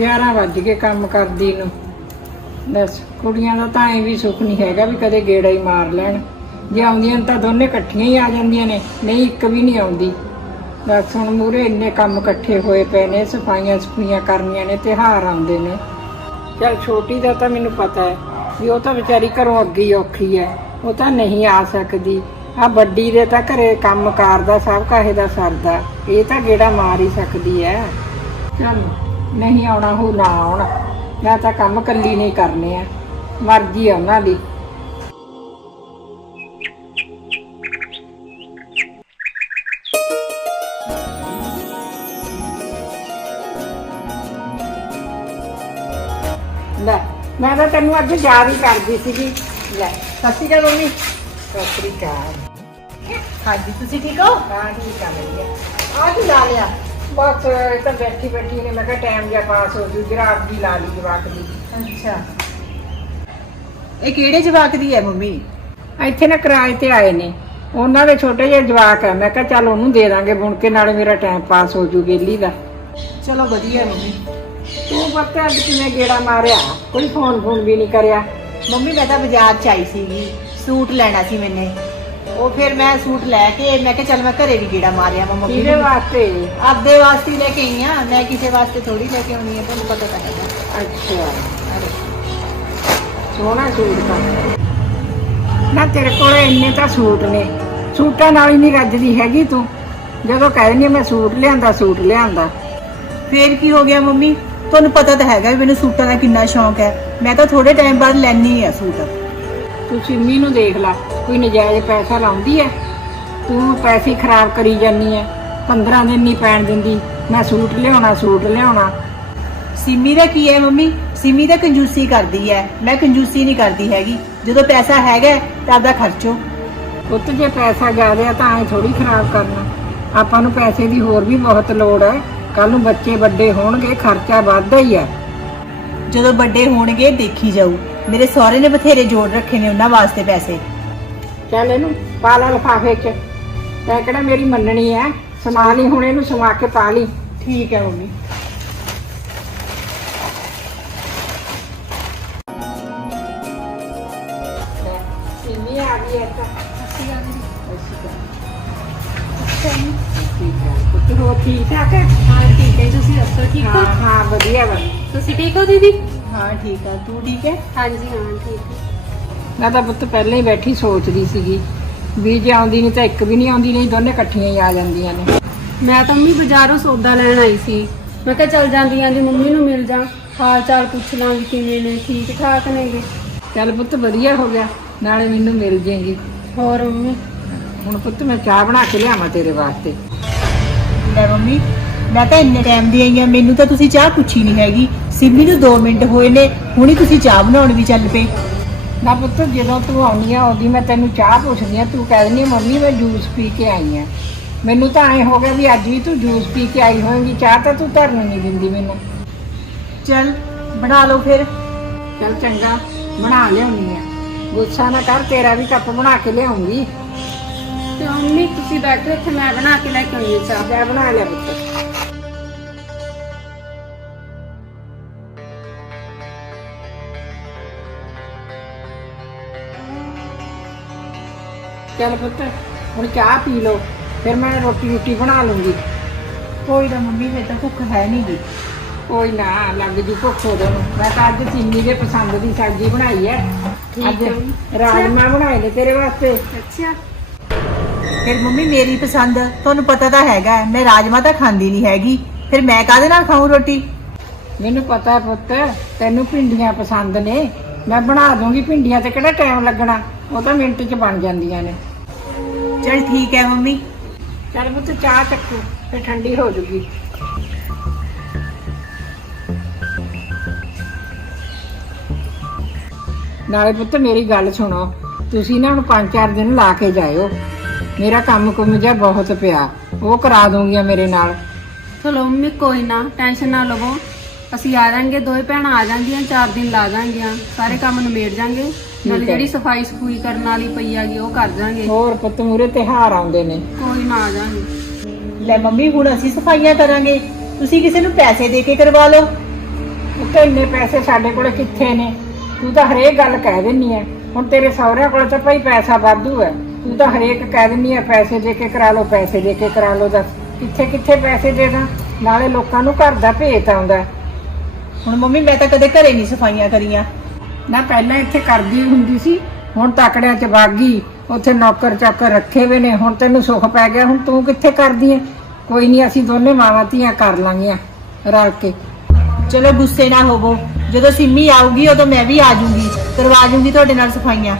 11 ਵੱਜ ਗਏ ਕੰਮ ਕਰਦੀ ਨੂੰ। ਬਸ ਕੁੜੀਆਂ ਦਾ ਤਾਂ ਐ ਵੀ ਸੁੱਖ ਨਹੀਂ ਹੈਗਾ ਵੀ ਕਦੇ ਗੇੜਾ ਹੀ ਮਾਰ ਲੈਣ। ਜੇ ਆਉਂਦੀਆਂ ਤਾਂ ਦੋਨੇ ਇਕੱਠੀਆਂ ਹੀ ਆ ਜਾਂਦੀਆਂ ਨੇ, ਨਹੀਂ ਇੱਕ ਵੀ ਨਹੀਂ ਆਉਂਦੀ। ਬਸ ਹੁਣ ਮੂਰੇ ਇੰਨੇ ਕੰਮ ਇਕੱਠੇ ਹੋਏ ਪਏ ਨੇ, ਸਫਾਈਆਂ ਸਫਾਈਆਂ ਕਰਨੀਆਂ ਨੇ, ਤਿਉਹਾਰ ਆਉਂਦੇ ਨੇ। ਚਲ ਛੋਟੀ ਦਾ ਤਾਂ ਮੈਨੂੰ ਪਤਾ ਹੈ ਵੀ ਉਹ ਤਾਂ ਵਿਚਾਰੀ ਘਰੋਂ ਅੱਗੇ ਹੀ ਔਖੀ ਹੈ। ਉਹ ਤਾਂ ਨਹੀਂ ਆ ਸਕਦੀ। ਆ ਵੱਡੀ ਦੇ ਤਾਂ ਘਰੇ ਕੰਮ ਕਾਰ ਦਾ, ਸਭ ਕਾਹੇ ਦਾ ਸਰਦਾ। ਇਹ ਤਾਂ ਗੇੜਾ ਮਾਰ ਹੀ ਸਕਦੀ ਹੈ। ਚਲ ਨਹੀਂ ਆਉਣਾ ਹੋ ਨਾ ਆਉਣਾ। ਮੈਂ ਤਾਂ ਕੰਮ ਕੱਲੀ ਨਹੀਂ ਕਰਨੇ ਆ। ਮਰਜ਼ੀ ਆ ਉਹਨਾਂ ਦੀ। ਲੈ ਮੈਂ ਤਾਂ ਤੈਨੂੰ ਅੱਜ ਯਾਦ ਹੀ ਕਰਦੀ ਸੀਗੀ। ਲੈ ਸਤਿ ਸ਼੍ਰੀ ਅਕਾਲ ਮੰਮੀ। ਸਤਿ ਸ਼੍ਰੀ ਅਕਾਲ। ਹਾਂਜੀ ਤੁਸੀਂ ਠੀਕ ਹੋ? ਹਾਂ ਠੀਕ ਆ ਆ ਕੀ ਲਾ ਲਿਆ? ਬਸ ਇਹ ਤਾਂ ਬੈਠੀ ਬੈਠੀ ਨੇ ਮੈਂ ਕਿਹਾ ਟਾਈਮ ਜਿਹਾ ਪਾਸ ਹੋ ਜੂ ਜਰਾਬ ਦੀ ਲਾ ਲਈ ਜਵਾਕ ਦੀ। ਅੱਛਾ। ਇਹ ਕਿਹੜੇ ਜਵਾਕ ਦੀ ਹੈ ਮੰਮੀ? ਇੱਥੇ ਨਾ ਕਿਰਾਏ ਤੇ ਆਏ ਨੇ। ਉਹਨਾਂ ਦੇ ਛੋਟੇ ਜਿਹੇ ਜਵਾਕ ਆ। ਮੈਂ ਕਿਹਾ ਚੱਲ ਉਹਨੂੰ ਦੇ ਦਾਂਗੇ ਬੁਣ ਕੇ ਨਾਲੇ ਮੇਰਾ ਟਾਈਮ ਪਾਸ ਹੋ ਜੂ ਬੇਲੀ ਦਾ। ਚਲੋ ਵਧੀਆ ਮੰਮੀ। ਤੂੰ ਪਤਾ ਅੱਜ ਕਿਵੇਂ ਗੇੜਾ ਮਾਰਿਆ? ਕੋਈ ਫੋਨ ਫੋਨ ਵੀ ਨਹੀਂ ਕਰਿਆ। ਮੰਮੀ ਮੈਂ ਤਾਂ ਬਾਜ਼ਾਰ ਚ ਆਈ ਸੀਗੀ। ਸੂਟ ਲੈਣਾ ਸੀ ਮੈਨੇ। ਉਹ ਫਿਰ ਮੈਂ ਸੂਟ ਲੈ ਕੇ ਮੈਂ ਕਿਹਾ ਚੱਲ ਮੈਂ ਘਰੇ ਵੀ ਗੇੜਾ ਮਾਰਿਆ ਵਾ ਮੰਮੀ ਕਿਹਦੇ ਨੂੰ। ਵਾਸਤੇ? ਆਪਦੇ ਵਾਸਤੇ ਲੈ ਕੇ ਆਈ ਆ। ਮੈਂ ਕਿਸੇ ਵਾਸਤੇ ਥੋੜੀ ਲੈ ਕੇ ਆਉਣੀ ਹੈ ਤੁਹਾਨੂੰ ਪਤਾ ਤਾਂ ਹੈਗਾ। ਅੱਛਾ। ਸੋਹਣਾ ਸੂਟ ਤਾਂ। ਨਾ ਤੇਰੇ ਕੋਲ ਇੰਨੇ ਤਾਂ ਸੂਟ ਨੇ। ਸੂਟਾਂ ਨਾਲ ਹੀ ਨਹੀਂ ਰੱਜਦੀ ਹੈਗੀ ਤੂੰ। ਜਦੋਂ ਕਹਿੰਦੀ ਮੈਂ ਸੂਟ ਲਿਆਂਦਾ ਸੂਟ ਲਿਆਂਦਾ। ਫੇਰ ਕੀ ਹੋ ਗਿਆ ਮੰਮੀ? ਤੁਹਾਨੂੰ ਪਤਾ ਤਾਂ ਹੈਗਾ ਵੀ ਮੈਨੂੰ ਸੂਟਾਂ ਦਾ ਕਿੰਨਾ ਸ਼ੌਂਕ ਹੈ। ਮੈਂ ਤਾਂ ਥੋੜੇ ਟਾਈਮ ਬਾਅਦ ਲੈਣੀ ਆ ਸੂਟ। ਤੂੰ ਸਿੰਮੀ ਨੂੰ ਦੇਖ ਲੈ। ਕੋਈ ਨਜਾਇਜ਼ ਪੈਸਾ ਲਾਉਂਦੀ ਐ ਤੂੰ ਪੈਸੇ ਖਰਾਬ ਕਰੀ ਜਾਨੀ ਐ 15 ਦਿਨ ਨਹੀਂ ਪੈਣ ਦਿੰਦੀ ਮੈਂ ਸੂਟ ਲਿਆਉਣਾ ਸੂਟ ਲਿਆਉਣਾ। ਸਿਮੀ ਦਾ ਕੀ ਹੈ ਮੰਮੀ? ਸਿਮੀ ਤਾਂ ਕੰਜੂਸੀ ਕਰਦੀ ਹੈ ਮੈਂ ਕੰਜੂਸੀ ਨਹੀਂ ਕਰਦੀ ਹੈਗੀ ਜਦੋਂ ਪੈਸਾ ਹੈਗਾ ਹੈ, ਤਾਂ ਆਪਦਾ ਖਰਚੋ। ਉੱਤ ਜੇ ਪੈਸਾ ਜ਼ਿਆਦਾ ਤਾਂ ਐ ਥੋੜੀ ਖਰਾਬ ਕਰਨਾ। ਆਪਾਂ ਨੂੰ ਪੈਸੇ ਦੀ ਹੋਰ ਵੀ ਬਹੁਤ ਲੋੜ ਐ ਕੱਲ ਨੂੰ ਬੱਚੇ ਵੱਡੇ ਹੋਣਗੇ ਖਰਚਾ ਵੱਧਦਾ ਹੀ ਐ। ਜਦੋਂ ਵੱਡੇ ਹੋਣਗੇ ਦੇਖੀ ਜਾਊ। ਮੇਰੇ ਸਹੁਰੇ ਨੇ ਬਥੇਰੇ ਜੋੜ ਰੱਖੇ ਨੇ ਉਹਨਾਂ ਵਾਸਤੇ ਪੈਸੇ। ਚੱਲ ਇਹਨੂੰ ਪਾ ਲਾ ਲਫਾਫੇ 'ਚ। ਤੈਂ ਕਿਹੜਾ ਮੇਰੀ ਮੰਨਣੀ ਐ। ਸਮਾ ਲਈ ਹੁਣ ਇਹਨੂੰ ਸਮਾ ਕੇ ਪਾ ਲਈ। ਠੀਕ ਹੈ ਮੰਮੀ। ਸਿੰਮੀ ਆ ਗਈ ਐ ਤਾਂ। ਅਸੀਂ ਆ ਗਏ ਪੁੱਤ ਹੋ ਠੀਕ ਠਾਕ ਹੈ ਹਾਂ ਠੀਕ ਹੈ ਤੁਸੀਂ ਦੱਸੋ ਠੀਕ ਹੋ ਹਾਂ? ਹਾਂ ਵਧੀਆ ਵਾ। ਤੁਸੀਂ ਠੀਕ ਹੋ ਦੀਦੀ? ਹਾਂ ਠੀਕ ਆ। ਤੂੰ ਠੀਕ ਹੈ ਹਾਂਜੀ ਹਾਂ ਠੀਕ ਹੈ ਮੈਂ ਤਾਂ ਪੁੱਤ ਪਹਿਲਾਂ ਹੀ ਬੈਠੀ ਸੋਚਦੀ ਸੀਗੀ ਵੀ ਜੇ ਆਉਂਦੀ ਨਹੀਂ ਤਾਂ ਇੱਕ ਵੀ ਨਹੀਂ ਆਉਂਦੀ ਨਹੀਂ ਦੋਨੇ ਇਕੱਠੀਆਂ ਹੀ ਆ ਜਾਂਦੀਆਂ ਨੇ। ਮੈਂ ਤਾਂ ਮੰਮੀ ਬਾਜ਼ਾਰੋਂ ਸੌਦਾ ਲੈਣ ਆਈ ਸੀ। ਮੈਂ ਕਿਹਾ ਚੱਲ ਜਾਂਦੀਆਂ ਦੀ ਮੰਮੀ ਨੂੰ ਮਿਲ ਜਾ। ਹਾਲ ਚਾਲ ਪੁੱਛ ਲਾਂ ਵੀ ਕਿਵੇਂ ਨੇ ਠੀਕ ਠਾਕ ਨੇਗੇ? ਚੱਲ ਪੁੱਤ ਵਧੀਆ ਹੋ ਗਿਆ ਨਾਲੇ ਮੈਨੂੰ ਮਿਲ ਜੇਗੀ ਹੋਰ ਮੰਮੀ? ਹੁਣ ਪੁੱਤ ਮੈਂ ਚਾਹ ਬਣਾ ਕੇ ਲਿਆਵਾਂ ਤੇਰੇ ਵਾਸਤੇ। ਲੈ ਮੰਮੀ ਮੈਂ ਤਾਂ ਇੰਨੇ ਟਾਈਮ ਦੀ ਆਈ ਆ ਮੈਨੂੰ ਤਾਂ ਤੁਸੀਂ ਚਾਹ ਪੁੱਛੀ ਨਹੀਂ ਹੈਗੀ। ਸਿਮੀ ਨੂੰ 2 ਮਿੰਟ ਹੋਏ ਨੇ ਹੁਣੀ ਤੁਸੀਂ ਚਾਹ ਬਣਾਉਣ ਵੀ ਚੱਲ ਪਏ। ਨਾ ਪੁੱਤ ਜਦੋਂ ਤੂੰ ਆਉਣੀ ਆ ਉਹਦੀ ਮੈਂ ਤੈਨੂੰ ਚਾਹ ਪੁੱਛਦੀ ਆ ਤੂੰ ਕਹਿ ਦਿੰਦੀ ਮੰਮੀ ਮੈਂ ਜੂਸ ਪੀ ਕੇ ਆਈ ਆ। ਮੈਨੂੰ ਤਾਂ ਐ ਹੋ ਗਿਆ ਵੀ ਅੱਜ ਵੀ ਤੂੰ ਜੂਸ ਪੀ ਕੇ ਆਈ ਹੋਵੇਂਗੀ ਚਾਹ ਤਾਂ ਤੂੰ ਧਰਨ ਨਹੀਂ ਦਿੰਦੀ ਮੈਨੂੰ। ਚੱਲ ਬਣਾ ਲਓ ਫਿਰ। ਚੱਲ ਚੰਗਾ ਬਣਾ ਲਿਆਉਣੀ ਆ। ਗੁੱਸਾ ਨਾ ਕਰ ਤੇਰਾ ਵੀ ਕੱਪ ਬਣਾ ਕੇ ਲਿਆਉਂਗੀ। ਤੇ ਮੰਮੀ ਤੁਸੀਂ ਬੈਠੋ ਇੱਥੇ ਮੈਂ ਬਣਾ ਕੇ ਲੈ ਕੇ ਆਉਂਦੀ ਹਾਂ ਚਾਹ। ਚਾਹ ਬਣਾ ਲਿਆ ਪੁੱਤ। ਚੱਲ ਪੁੱਤ ਹੁਣ ਚਾਹ ਪੀ ਲਓ ਫਿਰ ਮੈਂ ਰੋਟੀ ਰੋਟੀ ਬਣਾ ਲੂੰਗੀ। ਕੋਈ ਨਾ ਮੰਮੀ ਫਿਰ ਤਾਂ ਭੁੱਖ ਹੈ ਨਹੀਂ ਗੀ। ਕੋਈ ਨਾ ਲੱਗ ਜੂ ਭੁੱਖ ਉਹਦੇ ਮੈਂ ਤਾਂ ਅੱਜ ਸਿੰਮੀ ਦੇ ਪਸੰਦ ਦੀ ਸਬਜ਼ੀ ਬਣਾਈ ਹੈ। ਠੀਕ ਅੱਜ ਹੈ। ਰਾਜਮਾ ਬਣਾਏ ਨੇ ਤੇਰੇ ਵਾਸਤੇ। ਅੱਛਾ। ਫਿਰ ਮੰਮੀ ਮੇਰੀ ਪਸੰਦ ਤੁਹਾਨੂੰ ਪਤਾ ਤਾਂ ਹੈਗਾ ਹੈ, ਮੈਂ ਰਾਜਮਾ ਤਾਂ ਖਾਂਦੀ ਨਹੀਂ ਹੈਗੀ। ਫਿਰ ਮੈਂ ਕਾਹਦੇ ਨਾਲ ਖਾਊਂ ਰੋਟੀ? ਮੈਨੂੰ ਪਤਾ ਹੈ ਪੁੱਤ ਤੈਨੂੰ ਭਿੰਡੀਆਂ ਪਸੰਦ ਨੇ। ਮੈਂ ਬਣਾ ਦੂੰਗੀ ਭਿੰਡੀਆਂ ਤੇ ਕਿਹੜਾ ਟਾਈਮ ਲੱਗਣਾ? ਉਹ ਤਾਂ ਮਿੰਟ 'ਚ ਬਣ ਜਾਂਦੀਆਂ ਨੇ। ਚਲ ਠੀਕ ਹੈ ਮੰਮੀ। ਚੱਲ ਪੁੱਤ ਚਾਹ ਚੱਕੂ ਫਿਰ ਠੰਡੀ ਹੋ ਜੂਗੀ। ਨਾਲੇ ਪੁੱਤ ਮੇਰੀ ਗੱਲ ਸੁਣੋ। ਤੁਸੀਂ ਨਾ ਹੁਣ ਪੰਜ ਚਾਰ ਦਿਨ ਲਾ ਕੇ ਜਾਇਓ। ਮੇਰਾ ਕੰਮ ਕੁਮ ਜਿਹਾ ਬਹੁਤ ਪਿਆ। ਉਹ ਕਰਾ ਦੂੰਗੀਆਂ ਮੇਰੇ ਨਾਲ। ਚਲੋ ਮੰਮੀ ਕੋਈ ਨਾ ਟੈਨਸ਼ਨ ਨਾ ਲਵੋ। ਅਸੀਂ ਆ ਜਾਾਂਗੇ ਦੋਵੇਂ ਭੈਣਾਂ ਆ ਜਾਣਗੀਆਂ ਚਾਰ ਦਿਨ ਲਾ ਜਾਾਂਗੀਆਂ ਸਾਰੇ ਕੰਮ ਨਿਬੇੜ ਜਾਾਂਗੇ। ਨਾਲੇ ਹੈ। ਜਿਹੜੀ ਸਫ਼ਾਈ ਸਫੂਈ ਕਰਨ ਵਾਲੀ ਪਈ ਹੈਗੀ ਉਹ ਕਰ ਜਾਾਂਗੇ ਹੋਰ ਪੁੱਤ ਮੂਰੇ ਤਿਉਹਾਰ ਆਉਂਦੇ ਨੇ। ਕੋਈ ਨਾ ਆ ਜਾਾਂਗੇ। ਲੈ ਮੰਮੀ ਹੁਣ ਅਸੀਂ ਸਫਾਈਆਂ ਕਰਾਂਗੇ। ਤੁਸੀਂ ਕਿਸੇ ਨੂੰ ਪੈਸੇ ਦੇ ਕੇ ਕਰਵਾ ਲਓ। ਤਾਂ ਇੰਨੇ ਪੈਸੇ ਸਾਡੇ ਕੋਲੇ ਕਿੱਥੇ ਨੇ? ਤੂੰ ਤਾਂ ਹਰੇਕ ਗੱਲ ਕਹਿ ਦਿੰਨੀ ਐ। ਹੁਣ ਤੇਰੇ ਸਹੁਰਿਆਂ ਕੋਲੇ ਤਾਂ ਭਾਈ ਪੈਸਾ ਵਾਧੂ ਐ। ਤੂੰ ਤਾਂ ਹਰੇਕ ਕਹਿ ਦਿੰਨੀ ਐ ਪੈਸੇ ਦੇ ਕੇ ਕਰਾ ਲਓ ਪੈਸੇ ਦੇ ਕੇ ਕਰਾ ਲਓ ਦੱਸ। ਕਿੱਥੇ ਕਿੱਥੇ ਪੈਸੇ ਦੇ ਦਾਂ ਨਾਲੇ ਲੋਕਾਂ ਨੂੰ ਘਰ ਦਾ ਭੇਤ ਆਉਂਦਾ। ਹੁਣ ਮੰਮੀ ਮੈਂ ਤਾਂ ਕਦੇ ਘਰੇ ਨਹੀਂ ਸਫਾਈਆਂ ਕਰੀਆਂ। ਨਾ ਪਹਿਲਾਂ ਇੱਥੇ ਕਰਦੀ ਹੁੰਦੀ ਸੀ ਹੁਣ ਤਕੜਿਆਂ ਚ ਵਾਗੀ ਉੱਥੇ ਨੌਕਰ ਚਾਕਰ ਰੱਖੇ ਹੋਏ ਨੇ ਹੁਣ ਤੈਨੂੰ ਸੁੱਖ ਪੈ ਗਿਆ ਹੁਣ ਤੂੰ ਕਿੱਥੇ ਕਰਦੀ ਐ? ਕੋਈ ਨਹੀਂ ਅਸੀਂ ਦੋਨੇ ਮਾਵਾਂ ਧੀਆਂ ਕਰ ਲਾਂਗੀਆਂ ਰਲ ਕੇ। ਚਲੋ ਗੁੱਸੇ ਨਾ ਹੋਵੋ। ਜਦੋਂ ਸਿੰਮੀ ਆਊਗੀ ਉਦੋਂ ਮੈਂ ਵੀ ਆ ਜਾਊਂਗੀ ਕਰਵਾ ਜਾਊਂਗੀ ਤੁਹਾਡੇ ਨਾਲ ਸਫਾਈਆਂ।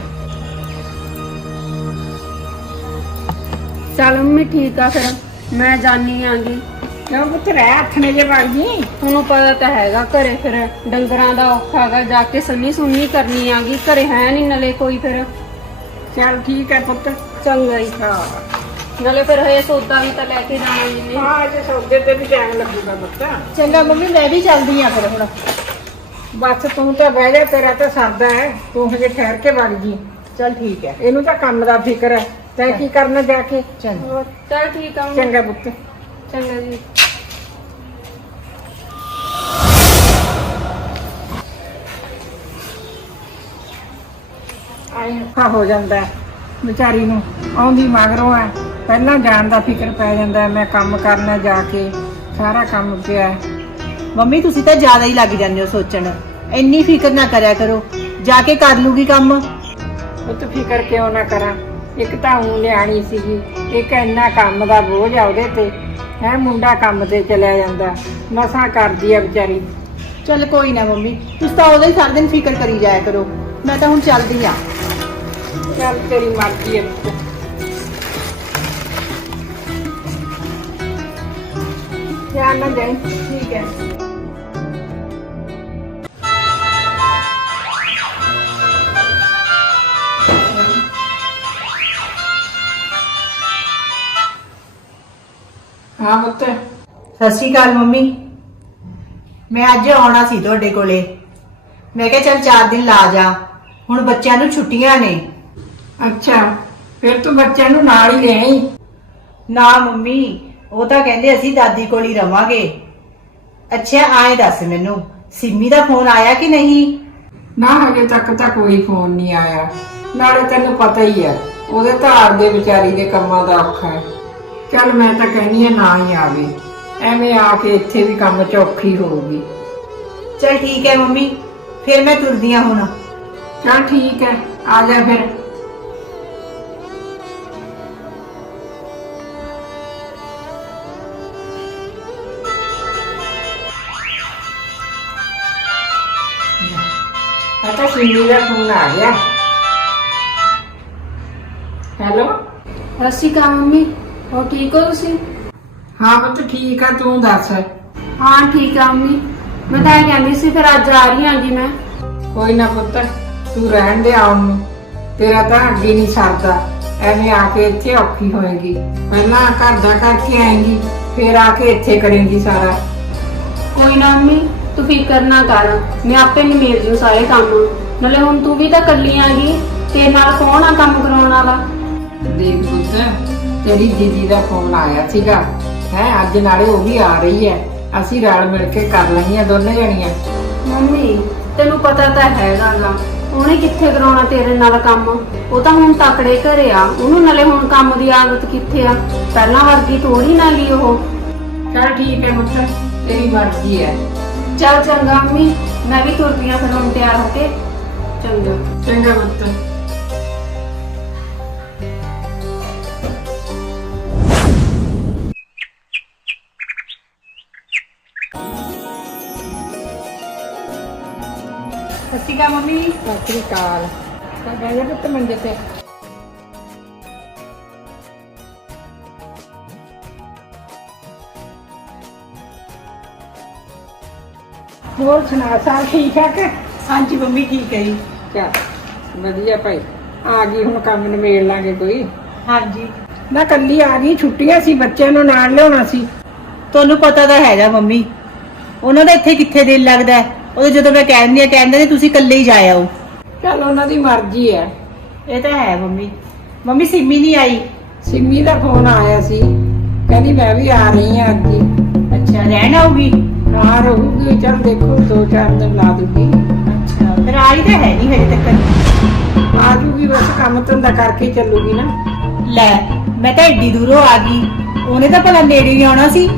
ਚੱਲ ਮੰਮੀ ਠੀਕ ਆ ਫਿਰ ਮੈਂ ਜਾਣੀ ਆਂਗੀ। ਕਿਉਂ ਪੁੱਤ? ਰਹਿ ਹੱਥ ਨੇ ਜੇ ਵਾਗੀ ਤੁਹਾਨੂੰ ਪਤਾ ਤਾਂ ਹੈਗਾ ਘਰੇ ਫਿਰ ਡੰਗਰਾਂ ਦਾ ਔਖਾ ਹੈਗਾ ਜਾ ਕੇ ਸੰਨੀ ਸੁੰਨੀ ਕਰਨੀ ਆਗੀ ਘਰੇ ਹੈ ਨਹੀਂ ਨਲੇ ਕੋਈ ਫਿਰ। ਚੱਲ ਠੀਕ ਹੈ ਪੁੱਤ। ਚੰਗਾ ਹੀ ਹਾਂ। ਨਾਲੇ ਫਿਰ ਇਹ ਸੌਦਾ ਵੀ ਤਾਂ ਲੈ ਕੇ ਜਾਣਾ ਜੀ ਹਾਂ ਜੇ ਸੌਦੇ ਤੇ ਵੀ ਟਾਈਮ ਲੱਗੂਗਾ ਪੁੱਤ। ਚੰਗਾ ਮੰਮੀ ਮੈਂ ਵੀ ਚੱਲਦੀ ਆ ਫਿਰ ਹੁਣ। ਬਸ ਤੂੰ ਤਾਂ ਬਹਿ ਜਾ ਤੇਰਾ ਤਾਂ ਸਰਦਾ ਹੈ। ਤੂੰ ਹਜੇ ਠਹਿਰ ਕੇ ਵਗ ਜੀ। ਚਲ ਠੀਕ ਹੈ। ਇਹਨੂੰ ਤਾਂ ਕੰਮ ਦਾ ਫਿਕਰ ਹੈ। ਤੈਂ ਕੀ ਕਰਨਾ ਜਾ ਕੇ? ਚੰਗਾ ਚਲ ਠੀਕ ਆ ਮੰਮੀ। ਚੰਗਾ ਪੁੱਤ। ਚੰਗਾ ਜੀ। ਆਈ ਔਖਾ ਹੋ ਜਾਂਦਾ ਹੈ ਵਿਚਾਰੀ ਨੂੰ ਆਉਂਦੀ ਮਗਰੋਂ ਹੈ। ਪਹਿਲਾਂ ਜਾਣ ਦਾ ਫਿਕਰ ਪੈ ਜਾਂਦਾ ਹੈ, ਮੈਂ ਕੰਮ ਕਰਨਾ ਜਾ ਕੇ ਸਾਰਾ ਕੰਮ ਪਿਆ ਹੈ। ਮੰਮੀ ਤੁਸੀਂ ਤਾਂ ਜ਼ਿਆਦਾ ਹੀ ਲੱਗ ਜਾਂਦੇ ਹੋ ਸੋਚਣ। ਇੰਨੀ ਫਿਕਰ ਨਾ ਕਰਿਆ ਕਰੋ। ਜਾ ਕੇ ਕਰ ਲੂਗੀ ਕੰਮ। ਪੁੱਤ ਫਿਕਰ ਕਿਉਂ ਨਾ ਕਰਾਂ? ਇੱਕ ਤਾਂ ਉਹ ਨਿਆਣੀ ਸੀਗੀ ਇੱਕ ਇੰਨਾ ਕੰਮ ਦਾ ਬੋਝ ਆ ਉਹਦੇ ਤੇ। ਹੈ ਮੁੰਡਾ ਕੰਮ ਤੇ ਚਲਿਆ ਜਾਂਦਾ ਮਸਾਂ ਕਰਦੀ ਆ ਵਿਚਾਰੀ। ਚਲ ਕੋਈ ਨਾ ਮੰਮੀ ਤੁਸੀਂ ਤਾਂ ਉਹਦਾ ਹੀ ਸਾਰਾ ਦਿਨ ਫਿਕਰ ਕਰੀ ਜਾਇਆ ਕਰੋ ਮੈਂ ਤਾਂ ਹੁਣ ਚੱਲਦੀ ਆ। ਚੱਲ ਤੇਰੀ ਮਰਜ਼ੀ ਹੈ ਪੁੱਤ। ਧਿਆਨ ਨਾਲ ਜਾਈਂ ਠੀਕ ਹੈ। ਹਾਂ ਪੁੱਤ। ਸਤਿ ਸ਼੍ਰੀ ਅਕਾਲ ਮੰਮੀ। ਮੈਂ ਅੱਜ ਆਉਣਾ ਸੀ ਤੁਹਾਡੇ ਕੋਲੇ। ਮੈਂ ਕਿਹਾ ਚੱਲ 4 ਦਿਨ ਲਾ ਜਾ। ਹੁਣ ਬੱਚਿਆਂ ਨੂੰ ਛੁੱਟੀਆਂ ਨੇ। ਅੱਛਾ ਫਿਰ ਤੂੰ ਬੱਚਿਆਂ ਨੂੰ ਨਾਲ ਹੀ ਲੈ ਆਈ। ਨਾ ਮੰਮੀ ਉਹ ਤਾਂ ਕਹਿੰਦੇ ਅਸੀਂ ਦਾਦੀ ਕੋਲ ਹੀ ਰਵਾਂਗੇ। ਅੱਛਾ ਆਏ ਦੱਸ ਮੈਨੂੰ ਸਿੰਮੀ ਦਾ ਫੋਨ ਆਇਆ ਕਿ ਨਹੀਂ? ਨਾ ਹਜੇ ਤੱਕ ਤਾਂ ਕੋਈ ਫੋਨ ਨਹੀਂ ਆਇਆ। ਨਾਲੇ ਤੈਨੂੰ ਪਤਾ ਹੀ ਹੈ ਉਹਦੇ ਧਾਰ ਦੇ ਵਿਚਾਰੀ ਦੇ ਕੰਮਾਂ ਦਾ ਔਖਾ ਹੈ। ਚੱਲ ਮੈਂ ਤਾਂ ਕਹਿੰਦੀ ਆ ਨਾ ਹੀ ਆਵੇ। ਐਵੇਂ ਆ ਕੇ ਇੱਥੇ ਵੀ ਕੰਮ ਚ ਔਖੀ ਹੋਊਗੀ। ਚਲ ਠੀਕ ਹੈ ਮੰਮੀ ਫਿਰ ਮੈਂ ਤੁਰਦੀ ਹਾਂ ਹੁਣ। ਚੱਲ ਠੀਕ ਹੈ ਆ ਜਾ ਫਿਰ। ਪਤਾ ਸਿੰਮੀ ਦਾ ਫੋਨ ਆ ਗਿਆ। ਹੈਲੋ? ਸਤਿ ਸ਼੍ਰੀ ਅਕਾਲ ਮੰਮੀ। ਹੋ ਠੀਕ ਹੋ ਤੁਸੀਂ? ਹਾਂ ਪੁੱਤ ਠੀਕ ਆ ਤੂੰ ਦੱਸ? ਹਾਂ ਠੀਕ ਆ ਮੰਮੀ। ਮੈਂ ਤਾਂ ਇਹ ਕਹਿੰਦੀ ਸੀ ਫਿਰ ਅੱਜ ਆ ਰਹੀ ਆਂਗੀ ਮੈਂ। ਕੋਈ ਨਾ ਪੁੱਤ ਤੂੰ ਰਹਿਣ ਦੇ ਆਉਣ ਨੂੰ ਤੇਰਾ ਤਾਂ ਅੱਗੇ ਨਹੀਂ ਸਰਦਾ। ਐਵੇਂ ਆ ਕੇ ਇੱਥੇ ਔਖੀ ਹੋਏਗੀ। ਪਹਿਲਾਂ ਘਰ ਦਾ ਕਰਕੇ ਆਏਂਗੀ ਫਿਰ ਆ ਕੇ ਇੱਥੇ ਕਰੇਂਗੀ ਸਾਰਾ। ਕੋਈ ਨਾ ਮੰਮੀ ਤੂੰ ਫਿਕਰ ਨਾ ਕਰ। ਮੈਂ ਆਪੇ ਨਿਮੇੜ ਜੂ ਸਾਰੇ ਕੰਮ। ਨਾਲੇ ਹੁਣ ਤੂੰ ਵੀ ਤਾਂ ਕੱਲੀ ਆਂਗੀ ਤੇ ਨਾਲ ਕੌਣ ਆ ਕੰਮ ਕਰਾਉਣ ਵਾਲਾ? ਦੇਖ ਪੁੱਤ ਤੇਰੀ ਦੀਦੀ ਦਾ ਫੋਨ ਆਇਆ ਸੀਗਾ। ਹੈ ਅੱਜ ਨਾਲੇ ਉਹ ਵੀ ਆ ਰਹੀ ਹੈ। ਅਸੀਂ ਰਲ ਮਿਲ ਕੇ ਕਰ ਲਈਆਂ ਦੋਨੇ ਜਣੀਆਂ। ਮੰਮੀ ਤੈਨੂੰ ਪਤਾ ਤਾਂ ਹੈਗਾ ਗਾ ਉਹਨੇ ਕਿੱਥੇ ਕਰਾਉਣਾ ਤੇਰੇ ਨਾਲ ਕੰਮ? ਉਹ ਤਾਂ ਹੁਣ ਤਕੜੇ ਘਰੇ ਆ। ਉਹਨੂੰ ਨਾਲੇ ਹੁਣ ਕੰਮ ਦੀ ਆਦਤ ਕਿੱਥੇ ਆ? ਪਹਿਲਾਂ ਵਰਗੀ ਥੋੜੀ ਨਾ ਗਈ ਉਹ। ਚਲ ਠੀਕ ਹੈ ਪੁੱਤ ਤੇਰੀ ਮਰਜ਼ੀ ਹੈ। ਚੱਲ ਚੰਗਾ ਮੰਮੀ ਮੈਂ ਵੀ ਤੁਰਦੀ ਆਂ ਫਿਰ ਹੁਣ ਤਿਆਰ ਹੋ ਕੇ। ਚੰਗਾ। ਚੰਗਾ ਪੁੱਤ। ਮੰਮੀ ਸਤਿ ਸ੍ਰੀ ਅਕਾਲ। ਤਾਂ ਪੁੱਤ ਮੰਜੇ ਤੇ। ਹੋਰ ਸੁਣਾ ਸਾਰ ਠੀਕ ਹੈ ਕਿ ਹਾਂਜੀ ਮੰਮੀ ਠੀਕ ਹੈ ਜੀ। ਚੱਲ ਵਧੀਆ ਭਾਈ। ਆ ਗਈ ਹੁਣ ਕੰਮ ਨਿਬੇੜ ਲਾਂਗੇ ਕੋਈ। ਹਾਂਜੀ। ਨਾ ਕੱਲੀ ਆ ਗਈ ਛੁੱਟੀਆਂ ਸੀ ਬੱਚਿਆਂ ਨੂੰ ਨਾਲ ਲਿਆਉਣਾ ਸੀ। ਤੁਹਾਨੂੰ ਪਤਾ ਤਾਂ ਹੈਗਾ ਮੰਮੀ ਉਹਨਾਂ ਦਾ ਇੱਥੇ ਕਿੱਥੇ ਦਿਲ ਲੱਗਦਾ ਹੈ? ਉਹ ਜਦੋਂ ਮੈਂ ਕਹਿੰਦੀ ਆ ਕਹਿੰਦੇ ਨੇ ਤੁਸੀਂ ਇਕੱਲੇ ਹੀ ਜਾ ਆਓ ਚੱਲ ਉਹਨਾਂ ਦੀ ਮਰਜ਼ੀ ਹੈ। ਇਹ ਤਾਂ ਹੈ ਮੰਮੀ। ਮੰਮੀ ਸਿੰਮੀ ਨਹੀਂ ਆਈ। ਸਿੰਮੀ ਦਾ ਫੋਨ ਆਇਆ ਸੀ। ਕਹਿੰਦੀ ਮੈਂ ਵੀ ਆ ਰਹੀ ਹਾਂ ਅੱਜ ਹੀ। ਅੱਛਾ ਰਹਿਣ ਆਊਗੀ? ਹਾਂ ਰਹੂਗੀ ਚਲ ਦੇਖੋ ਦੋ ਚਾਰ ਦਿਨ ਲਾ ਦੂਗੀ। ਅੱਛਾ ਫਿਰ ਆਈ ਤਾਂ ਹੈ ਨਹੀਂ ਹਜੇ ਤੱਕ। ਆ ਜੂਗੀ ਬਸ ਕੰਮ ਧੰਦਾ ਕਰਕੇ ਹੀ ਚੱਲੂਗੀ ਨਾ। ਲੈ ਮੈਂ ਤਾਂ ਏਡੀ ਦੂਰੋਂ ਆ ਗਈ। ਉਹਨੇ ਤਾਂ ਭਲਾ ਨੇੜੇ ਹੀ ਆਉਣਾ ਸੀ।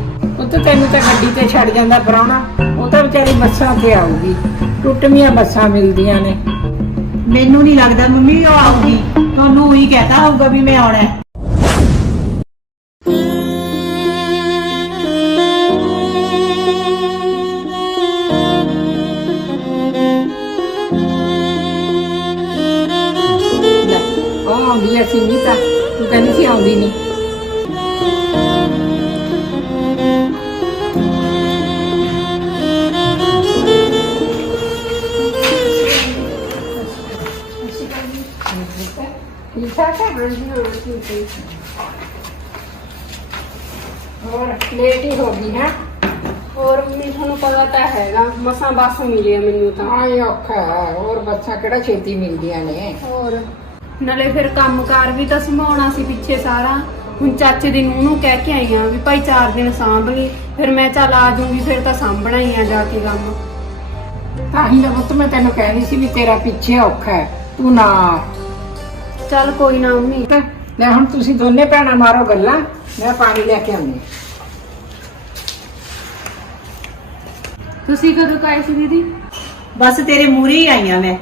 ਉਹ ਤਾਂ ਤੈਨੂੰ ਤਾਂ ਗੱਡੀ ਤੇ ਛੱਡ ਜਾਂਦਾ ਪਰਾਉਣਾ ਉਹ ਤਾਂ ਵਿਚਾਰੀ ਬੱਸਾਂ ਤੇ ਆਊਗੀ। ਟੁੱਟਵੀਆਂ ਬੱਸਾਂ ਮਿਲਦੀਆਂ ਨੇ। ਮੈਨੂੰ ਨਹੀਂ ਲੱਗਦਾ ਮੰਮੀ ਉਹ ਆਊਗੀ। ਤੁਹਾਨੂੰ ਉਹੀ ਕਹਤਾ ਹੋਊਗਾ ਵੀ ਮੈਂ ਆਉਣਾ ਹੈ। ਲੈ ਉਹ ਆਉਂਦੀ ਐ ਸਿੰਮੀ ਤਾਂ। ਤੂੰ ਕਹਿੰਦੀ ਸੀ ਆਉਂਦੀ ਨਹੀਂ। ਠੀਕ ਠਾਕ ਹੈ ਹੋਰ ਲੇਟ ਹੀ ਹੋ ਗਈ ਹੈ। ਹੋਰ ਮੰਮੀ ਤੁਹਾਨੂੰ ਪਤਾ ਤਾਂ ਹੈਗਾ ਮਸਾਂ ਬੱਸ ਮਿਲੀ ਆ ਮੈਨੂੰ ਤਾਂ। ਆਈ ਔਖਾ ਹੈ। ਹੋਰ ਬੱਸਾਂ ਕਿਹੜਾ ਛੇਤੀ ਮਿਲਦੀਆਂ ਨੇ? ਹੋਰ ਨਾਲੇ ਫਿਰ ਕੰਮਕਾਰ ਵੀ ਤਾਂ ਸੰਭਾਉਣਾ ਸੀ ਪਿੱਛੇ ਸਾਰਾ। ਹੁਣ ਚਾਚੇ ਦੀ ਨੂੰਹ ਨੂੰ ਕਹਿ ਕੇ ਆਈ ਆ ਵੀ ਭਾਈ ਚਾਰ ਦਿਨ ਸਾਂਭ ਲਈ। ਫਿਰ ਮੈਂ ਚੱਲ ਆ ਜਾਊਂਗੀ ਫਿਰ ਤਾਂ ਸਾਂਭਣਾ ਹੀ ਆ ਜਾ ਕੇ ਕੰਮ। ਤਾਂ ਹੀ ਤਾਂ ਪੁੱਤ ਮੈਂ ਤੈਨੂੰ ਕਹਿੰਦੀ ਸੀ ਵੀ ਤੇਰਾ ਪਿੱਛੇ ਔਖਾ ਹੈ। ਤੂੰ ਨਾ ਆ। ਚੱਲ ਕੋਈ ਨਾ ਮੰਮੀ। ਲੈ ਹੁਣ ਤੁਸੀਂ ਦੋਨੇ ਭੈਣਾਂ ਮਾਰੋ ਗੱਲਾਂ। ਮੈਂ ਪਾਣੀ ਲੈ ਕੇ ਆਉਂਦੀ ਹਾਂ। ਤੁਸੀਂ ਕਦੋਂ ਕਾਏ ਸੀ ਦੀਦੀ? ਬਸ ਤੇਰੇ ਮੂਹਰੇ ਹੀ ਆਈਆਂ ਮੈਂ।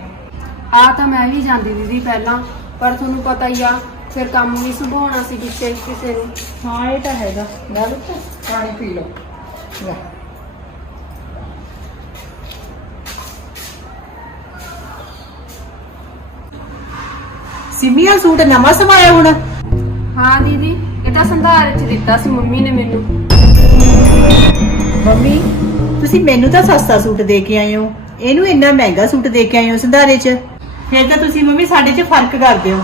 ਆ ਤਾਂ ਮੈਂ ਵੀ ਜਾਂਦੀ ਦੀਦੀ ਪਹਿਲਾਂ ਪਰ ਤੁਹਾਨੂੰ ਪਤਾ ਹੀ ਆ ਫਿਰ ਕੰਮ ਵੀ ਸੰਭਾਉਣਾ ਸੀ ਪਿੱਛੇ ਕਿਸੇ ਨੂੰ। ਹਾਂ ਇਹ ਤਾਂ ਹੈਗਾ। ਲੈ ਪੁੱਤ ਪਾਣੀ ਪੀ ਲਓ। ਲੈ। ਸਿਮੀਆ ਸੂਟ ਨਵਾਂ ਸਵਾਇਆ ਹੁਣ? ਹਾਂ ਦੀਦੀ ਇਹ ਤਾਂ ਸੰਧਾਰੇ ਚ ਦਿੱਤਾ ਸੀ ਮੰਮੀ ਨੇ ਮੈਨੂੰ। ਮੰਮੀ ਤੁਸੀਂ ਮੈਨੂੰ ਤਾਂ ਸਸਤਾ ਸੂਟ ਦੇ ਕੇ ਆਏ ਹੋ। ਇਹਨੂੰ ਇੰਨਾ ਮਹਿੰਗਾ ਸੂਟ ਦੇ ਕੇ ਆਏ ਹੋ ਸੰਧਾਰੇ 'ਚ। ਫਿਰ ਤਾਂ ਤੁਸੀਂ ਮੰਮੀ ਸਾਡੇ 'ਚ ਫ਼ਰਕ ਕਰਦੇ ਹੋ।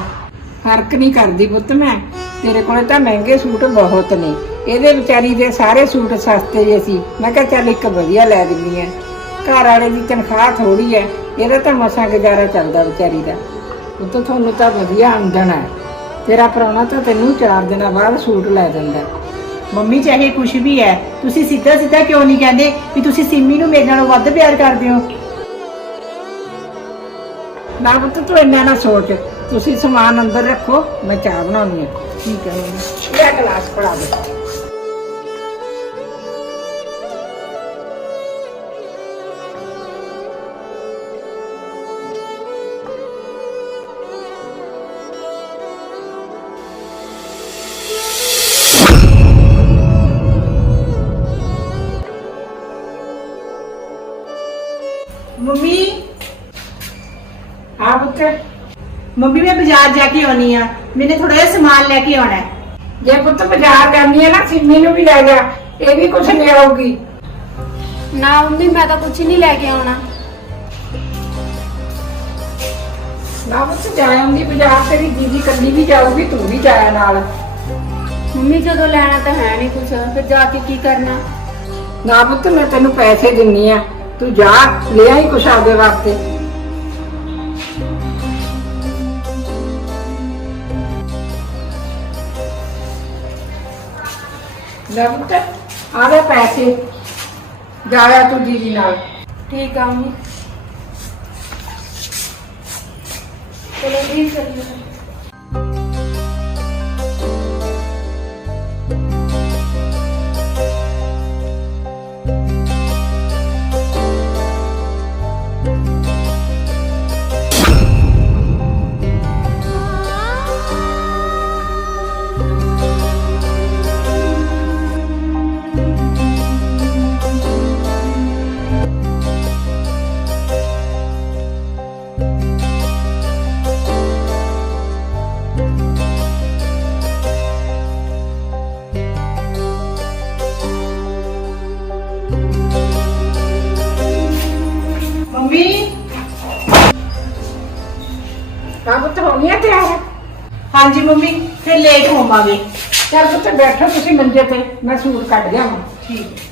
ਫ਼ਰਕ ਨਹੀਂ ਕਰਦੀ ਪੁੱਤ ਮੈਂ। ਤੇਰੇ ਕੋਲੇ ਤਾਂ ਮਹਿੰਗੇ ਸੂਟ ਬਹੁਤ ਨੇ। ਇਹਦੇ ਵਿਚਾਰੀ ਦੇ ਸਾਰੇ ਸੂਟ ਸਸਤੇ ਜਿਹੇ ਸੀ। ਮੈਂ ਕਿਹਾ ਚੱਲ ਇੱਕ ਵਧੀਆ ਲੈ ਦਿੰਦੀ ਆ। ਘਰ ਵਾਲੇ ਦੀ ਤਨਖਾਹ ਥੋੜੀ ਹੈ। ਇਹਦਾ ਤਾਂ ਮਸਾਂ ਗੁਜ਼ਾਰਾ ਚੱਲਦਾ ਵਿਚਾਰੀ ਦਾ। ਪੁੱਤ, ਤੁਹਾਨੂੰ ਤਾਂ ਵਧੀਆ ਆਮਦਨ ਹੈ। ਤੇਰਾ ਪ੍ਰਾਹੁਣਾ ਤਾਂ ਤੈਨੂੰ 4 ਦਿਨਾਂ ਬਾਅਦ ਸੂਟ ਲੈ ਦਿੰਦਾ ਮੰਮੀ ਚਾਹੇ ਕੁਛ ਵੀ ਹੈ। ਤੁਸੀਂ ਸਿੱਧਾ ਸਿੱਧਾ ਕਿਉਂ ਨਹੀਂ ਕਹਿੰਦੇ ਵੀ ਤੁਸੀਂ ਸਿੰਮੀ ਨੂੰ ਮੇਰੇ ਨਾਲੋਂ ਵੱਧ ਪਿਆਰ ਕਰਦੇ ਹੋ? ਨਾ ਪੁੱਤ, ਤੂੰ ਇੰਨਾ ਨਾ ਸੋਚ। ਤੁਸੀਂ ਸਮਾਨ ਅੰਦਰ ਰੱਖੋ, ਮੈਂ ਚਾਹ ਬਣਾਉਣੀ ਹੈ। ਠੀਕ ਹੈ ਮੰਮੀ। ਇਹ ਗਲਾਸ ਫੜਾ ਦੇ। ਬਾਜ਼ਾਰ ਜਾ ਕੇ ਆਉਣੀ ਆ। ਮੈਨੇ ਥੋੜਾ ਜਿਹਾ ਸਮਾਨ ਲੈ ਕੇ ਆਉਣਾ ਹੈ। ਜੇ ਪੁੱਤ ਬਾਜ਼ਾਰ ਜਾਂਦੀ ਹੈ ਨਾ ਸਿੰਮੀ ਨੂੰ ਵੀ ਲੈ ਜਾ ਇਹ ਵੀ ਕੁਛ ਲੈ ਆਊਗੀ। ਨਾ ਮੰਮੀ ਮੈਂ ਤਾਂ ਕੁਝ ਨਹੀਂ ਲੈ ਕੇ ਆਉਣਾ। ਨਾ ਪੁੱਤ ਜਾ ਆਉਂਦੀ ਬਾਜ਼ਾਰ ਤੇਰੀ ਦੀਦੀ ਕੱਲੀ ਵੀ ਜਾਊਗੀ ਤੂੰ ਵੀ ਜਾਇਆ ਨਾਲ। ਮੰਮੀ ਜਦੋਂ ਲੈਣਾ ਤਾਂ ਹੈ ਨਹੀਂ ਕੁਝ ਫਿਰ ਜਾ ਕੇ ਕੀ ਕਰਨਾ? ਨਾ ਪੁੱਤ ਮੈਂ ਤੈਨੂੰ ਪੈਸੇ ਦਿੰਨੀ ਆ। ਤੂੰ ਜਾ ਲੈ ਆਈ ਕੁਛ ਆਪਦੇ ਵਾਸਤੇ। ਲੈ ਪੁੱਤ ਆਦੇ ਪੈਸੇ। ਜਾਇਆ ਤੂੰ ਦੀਦੀ ਨਾਲ। ਠੀਕ ਆ ਮੰਮੀ। ਚਲੋ ਜੀ। ਚੱਲੀਏ ਹੋ ਗਿਆ ਤਿਆਰ? ਹਾਂਜੀ ਮੰਮੀ, ਫਿਰ ਲੇਟ ਹੋਵਾਂਗੇ। ਚੱਲ ਪੁੱਤ ਬੈਠੋ, ਤੁਸੀਂ ਮੰਜੇ ਤੇ, ਮੈਂ ਸੂਟ ਕੱਢ ਲਿਆਵਾਂ। ਠੀਕ।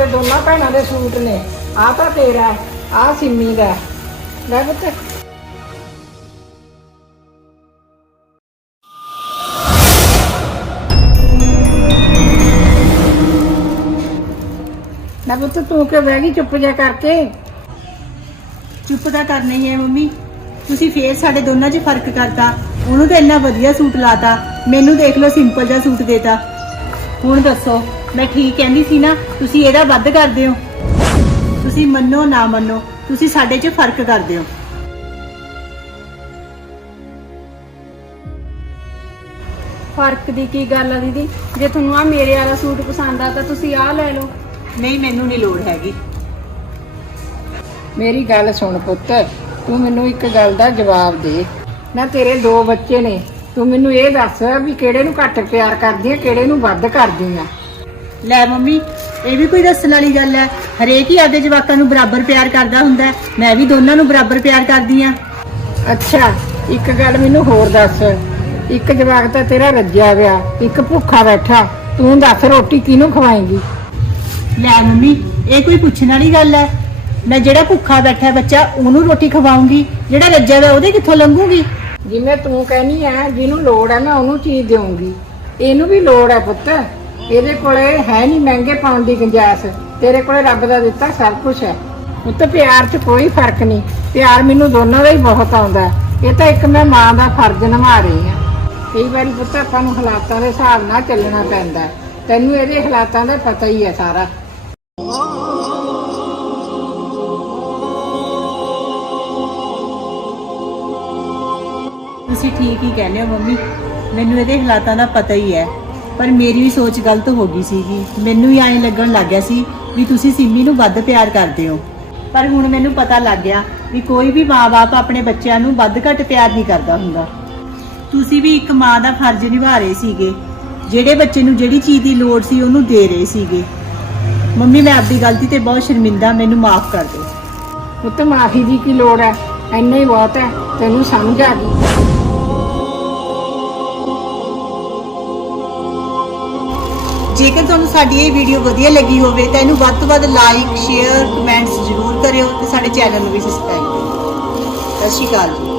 ਹੈ ਦੋਨਾਂ ਭੈਣਾਂ ਦੇ ਸੂਟ ਨੇ। ਆਹ ਤਾਂ ਤੇਰਾ ਆਹ ਸਿੰਮੀ ਦਾ ਲੈ ਪੁੱਤ। ਲੈ ਪੁੱਤ, ਤੂੰ ਕਿ ਬਹਿ ਗਈ ਚੁੱਪ ਜਾ ਕਰਕੇ? ਚੁੱਪ ਤਾਂ ਕਰਨਾ ਹੀ ਹੈ ਮੰਮੀ। ਤੁਸੀਂ ਫੇਰ ਸਾਡੇ ਦੋਨਾਂ 'ਚ ਫ਼ਰਕ ਕਰਤਾ। ਉਹਨੂੰ ਤਾਂ ਇੰਨਾ ਵਧੀਆ ਸੂਟ ਲਾਤਾ। ਮੈਨੂੰ ਦੇਖ ਲਓ ਸਿੰਪਲ ਜਿਹਾ ਸੂਟ ਦੇਤਾ। ਹੁਣ ਦੱਸੋ ਮੈਂ ਠੀਕ ਕਹਿੰਦੀ ਸੀ ਨਾ ਤੁਸੀਂ ਇਹਦਾ ਵੱਧ ਕਰਦੇ ਹੋ। ਤੁਸੀਂ ਮੰਨੋ ਨਾ ਮੰਨੋ ਤੁਸੀਂ ਸਾਡੇ 'ਚ ਫ਼ਰਕ ਕਰਦੇ ਹੋ। ਫ਼ਰਕ ਦੀ ਕੀ ਗੱਲ ਆ ਦੀਦੀ? ਜੇ ਤੁਹਾਨੂੰ ਆ ਮੇਰੇ ਵਾਲਾ ਸੂਟ ਪਸੰਦ ਆ ਤਾਂ ਤੁਸੀਂ ਆਹ ਲੈ ਲਓ। ਨਹੀਂ ਮੈਨੂੰ ਨਹੀਂ ਲੋੜ ਹੈਗੀ। ਮੇਰੀ ਗੱਲ ਸੁਣ ਪੁੱਤ ਤੂੰ ਮੈਨੂੰ ਇੱਕ ਗੱਲ ਦਾ ਜਵਾਬ ਦੇ। ਨਾ ਤੇਰੇ ਦੋ ਬੱਚੇ ਨੇ ਤੂੰ ਮੈਨੂੰ ਇਹ ਦੱਸ ਵੀ ਕਿਹੜੇ ਨੂੰ ਘੱਟ ਪਿਆਰ ਕਰਦੀ ਆ ਕਿਹੜੇ ਨੂੰ ਵੱਧ ਕਰਦੀ ਆ? ਲੈ ਮੰਮੀ ਇਹ ਵੀ ਕੋਈ ਦੱਸਣ ਵਾਲੀ ਗੱਲ ਹੈ ਹਰੇਕ ਹੀ ਆਪਦੇ ਜਵਾਕਾਂ ਨੂੰ ਬਰਾਬਰ ਪਿਆਰ ਕਰਦਾ ਹੁੰਦਾ ਹੈ। ਮੈਂ ਵੀ ਦੋਨਾਂ ਨੂੰ ਬਰਾਬਰ ਪਿਆਰ ਕਰਦੀ ਆ। ਅੱਛਾ ਇੱਕ ਗੱਲ ਮੈਨੂੰ ਹੋਰ ਦੱਸ। ਇੱਕ ਜਵਾਕ ਤਾਂ ਤੇਰਾ ਰੱਜਿਆ ਗਿਆ ਇੱਕ ਭੁੱਖਾ ਬੈਠਾ। ਤੂੰ ਦੱਸ ਰੋਟੀ ਕਿਹਨੂੰ ਖਵਾਏਂਗੀ? ਲੈ ਮੰਮੀ ਇਹ ਕੋਈ ਪੁੱਛਣ ਵਾਲੀ ਗੱਲ ਹੈ ਮੈਂ ਜਿਹੜਾ ਭੁੱਖਾ ਬੈਠਾ ਬੱਚਾ ਉਹਨੂੰ ਰੋਟੀ ਖਵਾਉਂਗੀ। ਜਿਹੜਾ ਰੱਜਿਆ ਹੋਇਆ ਉਹਦੇ ਕਿੱਥੋਂ ਲੰਘੂਗੀ? ਜਿਵੇਂ ਤੂੰ ਕਹਿਨੀ ਆ, ਜਿਹਨੂੰ ਲੋੜ ਹੈ ਮੈਂ ਉਹਨੂੰ ਚੀਜ਼ ਦੇਵਾਂਗੀ ਇਹਨੂੰ ਵੀ ਲੋੜ ਹੈ ਪੁੱਤ। ਇਹਦੇ ਕੋਲੇ ਹੈ ਨਹੀਂ ਮਹਿੰਗੇ ਪਾਉਣ ਦੀ ਗੁੰਜਾਇਸ਼। ਤੇਰੇ ਕੋਲੇ ਰੱਬ ਦਾ ਦਿੱਤਾ ਸਭ ਕੁਝ ਹੈ। ਪੁੱਤ, ਪਿਆਰ 'ਚ ਕੋਈ ਫ਼ਰਕ ਨਹੀਂ। ਪਿਆਰ ਮੈਨੂੰ ਦੋਨਾਂ ਦਾ ਹੀ ਬਹੁਤ ਆਉਂਦਾ। ਇਹ ਤਾਂ ਇੱਕ ਮੈਂ ਮਾਂ ਦਾ ਫਰਜ਼ ਨਿਭਾ ਰਹੀ ਹਾਂ। ਕਈ ਵਾਰੀ ਪੁੱਤ, ਆਪਾਂ ਨੂੰ ਹਾਲਾਤਾਂ ਦੇ ਹਿਸਾਬ ਨਾਲ ਚੱਲਣਾ ਪੈਂਦਾ। ਤੈਨੂੰ ਇਹਦੇ ਹਾਲਾਤਾਂ ਦਾ ਪਤਾ ਹੀ ਹੈ ਸਾਰਾ। ਤੁਸੀਂ ਠੀਕ ਹੀ ਕਹਿੰਦੇ ਹੋ ਮੰਮੀ। ਮੈਨੂੰ ਇਹਦੇ ਹਾਲਾਤਾਂ ਦਾ ਪਤਾ ਹੀ ਹੈ। ਪਰ ਮੇਰੀ ਵੀ ਸੋਚ ਗਲਤ ਹੋ ਗਈ ਸੀਗੀ। ਮੈਨੂੰ ਹੀ ਐਂ ਲੱਗਣ ਲੱਗ ਗਿਆ ਸੀ ਵੀ ਤੁਸੀਂ ਸਿੰਮੀ ਨੂੰ ਵੱਧ ਪਿਆਰ ਕਰਦੇ ਹੋ। ਪਰ ਹੁਣ ਮੈਨੂੰ ਪਤਾ ਲੱਗ ਗਿਆ ਵੀ ਕੋਈ ਵੀ ਮਾਂ-ਬਾਪ ਆਪਣੇ ਬੱਚਿਆਂ ਨੂੰ ਵੱਧ ਘੱਟ ਪਿਆਰ ਨਹੀਂ ਕਰਦਾ ਹੁੰਦਾ। ਤੁਸੀਂ ਵੀ ਇੱਕ ਮਾਂ ਦਾ ਫਰਜ਼ ਨਿਭਾ ਰਹੇ ਸੀਗੇ। ਜਿਹੜੇ ਬੱਚੇ ਨੂੰ ਜਿਹੜੀ ਚੀਜ਼ ਦੀ ਲੋੜ ਸੀ ਉਹਨੂੰ ਦੇ ਰਹੇ ਸੀਗੇ। ਮੰਮੀ, ਮੈਂ ਆਪਣੀ ਗਲਤੀ ਤੇ ਬਹੁਤ ਸ਼ਰਮਿੰਦਾ, ਮੈਨੂੰ ਮਾਫ ਕਰ ਦਿਓ। ਪੁੱਤ, ਮਾਫੀ ਦੀ ਕੀ ਲੋੜ ਹੈ? ਇੰਨਾ ਹੀ ਬਹੁਤ ਹੈ। ਤੈਨੂੰ ਸਮਝ ਆ ਗਈ। ਜੇਕਰ ਤੁਹਾਨੂੰ ਸਾਡੀ ਇਹ ਵੀਡੀਓ ਵਧੀਆ ਲੱਗੀ ਹੋਵੇ ਤਾਂ ਇਹਨੂੰ ਵੱਧ ਤੋਂ ਵੱਧ ਲਾਈਕ ਸ਼ੇਅਰ ਕਮੈਂਟਸ ਜ਼ਰੂਰ ਕਰਿਓ ਤੇ ਸਾਡੇ ਚੈਨਲ ਨੂੰ ਵੀ ਸਬਸਕ੍ਰਾਈਬ ਕਰਿਓ। ਸਤਿ ਸ਼੍ਰੀ ਅਕਾਲ